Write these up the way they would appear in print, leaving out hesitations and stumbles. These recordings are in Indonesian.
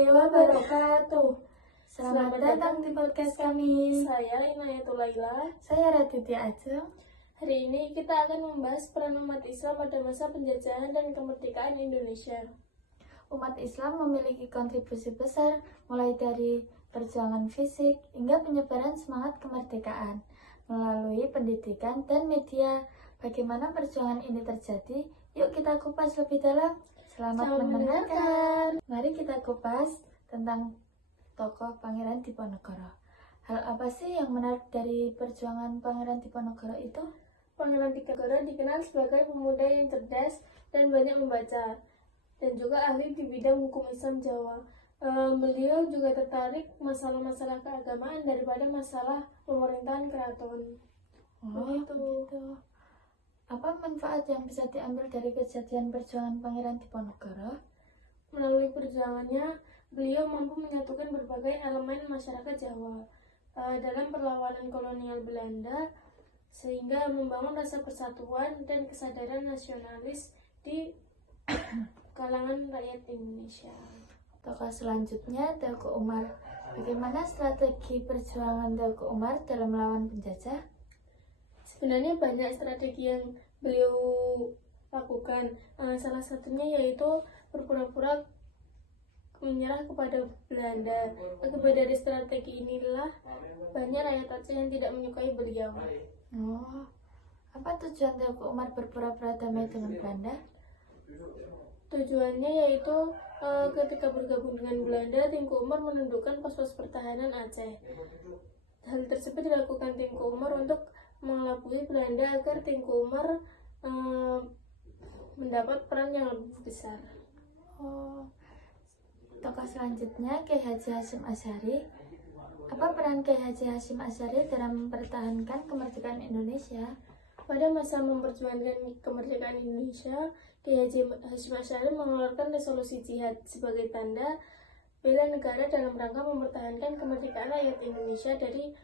warahmatullahi wabarakatuh. Selamat datang di podcast kami. Saya Inayatul Laila. Saya Raditya Ajeng. Hari ini kita akan membahas peran umat Islam pada masa penjajahan dan kemerdekaan Indonesia. Umat Islam memiliki kontribusi besar mulai dari perjuangan fisik hingga penyebaran semangat kemerdekaan melalui pendidikan dan media. Bagaimana perjuangan ini terjadi? Yuk kita kupas lebih dalam. Selamat mendengarkan. Mari kita kupas tentang tokoh Pangeran Diponegoro. Hal apa sih yang menarik dari perjuangan Pangeran Diponegoro itu? Pangeran Diponegoro dikenal sebagai pemuda yang cerdas dan banyak membaca, dan juga ahli di bidang hukum Islam Jawa. Beliau juga tertarik masalah-masalah keagamaan daripada masalah pemerintahan keraton. Begitu. Apa manfaat yang bisa diambil dari kejadian perjuangan Pangeran Diponegoro? Melalui perjuangannya, beliau mampu menyatukan berbagai elemen masyarakat Jawa dalam perlawanan kolonial Belanda, sehingga membangun rasa persatuan dan kesadaran nasionalis di kalangan rakyat Indonesia. Tokoh selanjutnya, Teuku Umar. Bagaimana strategi perjuangan Teuku Umar dalam melawan penjajah? Sebenarnya banyak strategi yang beliau lakukan. Salah satunya yaitu berpura-pura menyerah kepada Belanda. Akibat dari strategi inilah banyak rakyat Aceh yang tidak menyukai beliau. Apa tujuan Teuku Umar berpura-pura damai dengan Belanda? Tujuannya yaitu ketika bergabung dengan Belanda, Teuku Umar menundukkan pos-pos pertahanan Aceh. Hal tersebut dilakukan Teuku Umar untuk mengelabui Belanda agar Teuku Umar mendapat peran yang lebih besar. Tokoh selanjutnya, Kiai Haji Hasyim Asy'ari. Apa peran Kiai Haji Hasyim Asy'ari dalam mempertahankan kemerdekaan Indonesia? Pada masa memperjuangkan kemerdekaan Indonesia, Kiai Haji Hasyim Asy'ari mengeluarkan resolusi jihad sebagai tanda bela negara dalam rangka mempertahankan kemerdekaan rakyat Indonesia dari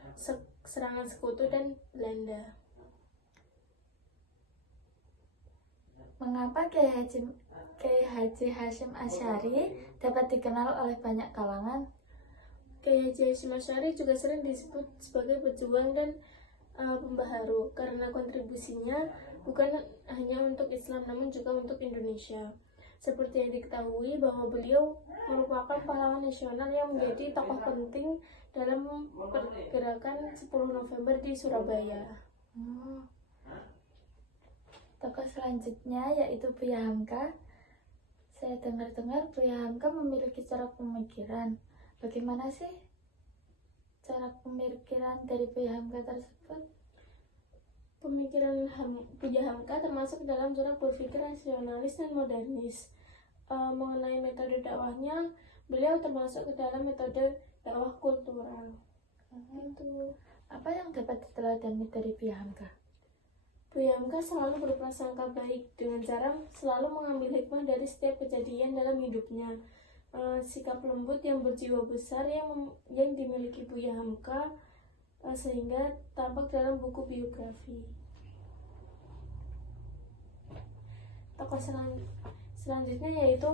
serangan sekutu dan Belanda. Mengapa Kiai Haji Hasyim Asy'ari dapat dikenal oleh banyak kalangan? Kiai Haji Hasyim Asy'ari juga sering disebut sebagai pejuang dan pembaharu karena kontribusinya bukan hanya untuk Islam namun juga untuk Indonesia. Seperti yang diketahui bahwa beliau merupakan pahlawan nasional yang menjadi tokoh penting dalam pergerakan 10 November di Surabaya. Tokoh selanjutnya yaitu Buya Hamka. Saya dengar-dengar Buya Hamka memiliki cara pemikiran. Bagaimana sih cara pemikiran dari Buya Hamka tersebut? Pemikiran Buya Hamka termasuk dalam cara berpikir rasionalis dan modernis. Mengenai metode dakwahnya, beliau termasuk ke dalam metode dakwah kultural. Apa yang dapat diteladani dari Buya Hamka? Buya Hamka selalu berprasangka baik dengan cara selalu mengambil hikmah dari setiap kejadian dalam hidupnya. Sikap lembut yang berjiwa besar yang dimiliki Buya Hamka sehingga tampak dalam buku biografi. Tokoh selanjutnya yaitu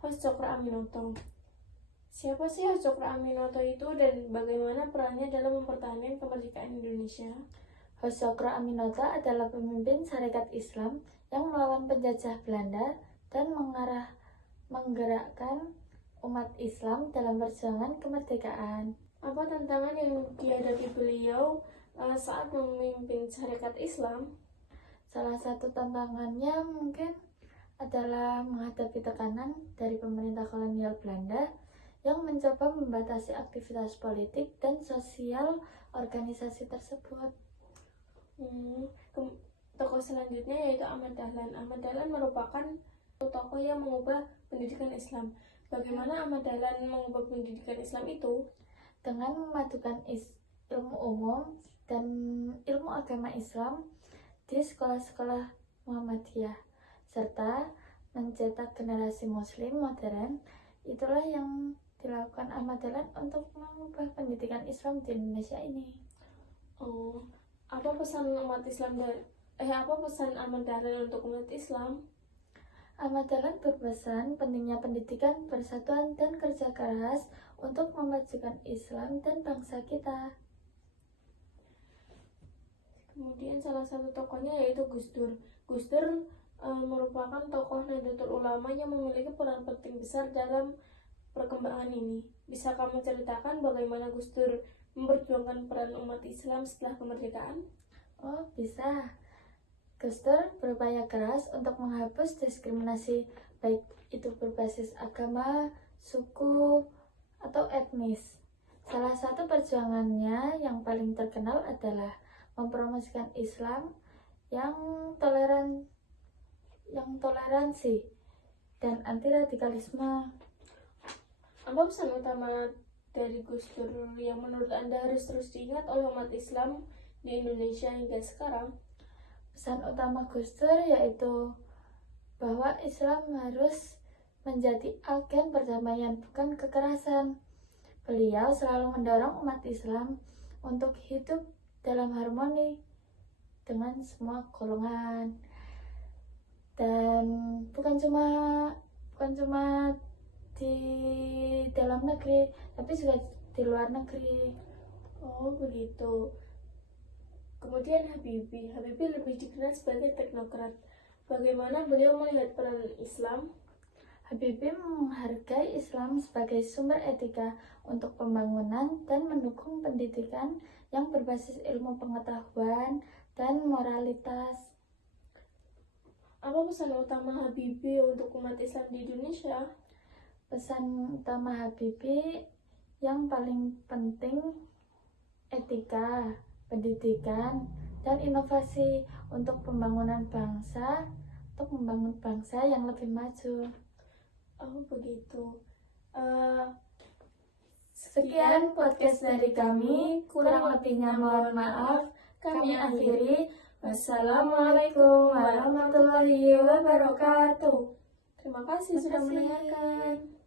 Hos Cokro Aminoto. Siapa sih Hos Cokro Aminoto itu dan bagaimana perannya dalam mempertahankan kemerdekaan Indonesia? Hos Cokro Aminoto adalah pemimpin Sarekat Islam yang melawan penjajah Belanda dan menggerakkan umat Islam dalam perjuangan kemerdekaan. Apa tantangan yang dihadapi beliau saat memimpin Sarekat Islam? Salah satu tantangannya mungkin adalah menghadapi tekanan dari pemerintah kolonial Belanda yang mencoba membatasi aktivitas politik dan sosial organisasi tersebut. Tokoh selanjutnya yaitu Ahmad Dahlan. Ahmad Dahlan merupakan tokoh yang mengubah pendidikan Islam. Bagaimana Ahmad Dahlan mengubah pendidikan Islam itu? Dengan memadukan ilmu umum dan ilmu agama Islam di sekolah-sekolah Muhammadiyah serta mencetak generasi muslim modern. Itulah yang dilakukan Ahmad Dahlan untuk mengubah pendidikan Islam di Indonesia ini. Apa pesan Ahmad Dahlan untuk umat Islam? Ahmad Dahlan berpesan pentingnya pendidikan, persatuan, dan kerja keras untuk memajukan Islam dan bangsa kita. Kemudian salah satu tokohnya yaitu Gus Dur. Gus Dur merupakan tokoh Nahdlatul Ulama yang memiliki peran penting besar dalam perkembangan ini. Bisa kamu ceritakan bagaimana Gus Dur memperjuangkan peran umat Islam setelah kemerdekaan? Oh, bisa. Gus Dur berupaya keras untuk menghapus diskriminasi, baik itu berbasis agama, suku, atau etnis. Salah satu perjuangannya yang paling terkenal adalah mempromosikan Islam yang toleransi dan anti radikalisme. Apa pesan utama dari Gus Dur yang menurut Anda harus terus diingat oleh umat Islam di Indonesia hingga sekarang? Pesan utama Gus Dur yaitu bahwa Islam harus menjadi agen perdamaian, bukan kekerasan. Beliau selalu mendorong umat Islam untuk hidup dalam harmoni dengan semua golongan, dan bukan cuma di dalam negeri, tapi juga di luar negeri. Oh begitu. Kemudian Habibie lebih dikenal sebagai teknokrat. Bagaimana beliau melihat peran Islam? Habibie menghargai Islam sebagai sumber etika untuk pembangunan dan mendukung pendidikan yang berbasis ilmu pengetahuan dan moralitas. Apa pesan utama Habibie untuk umat Islam di Indonesia? Pesan utama Habibie yang paling penting etika, pendidikan, dan inovasi untuk pembangunan bangsa, untuk membangun bangsa yang lebih maju. Oh begitu. Sekian podcast dari kami, kurang lebihnya mohon maaf. Kami akhiri. Wassalamualaikum warahmatullahi wabarakatuh. Terima kasih sudah mendengarkan.